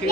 6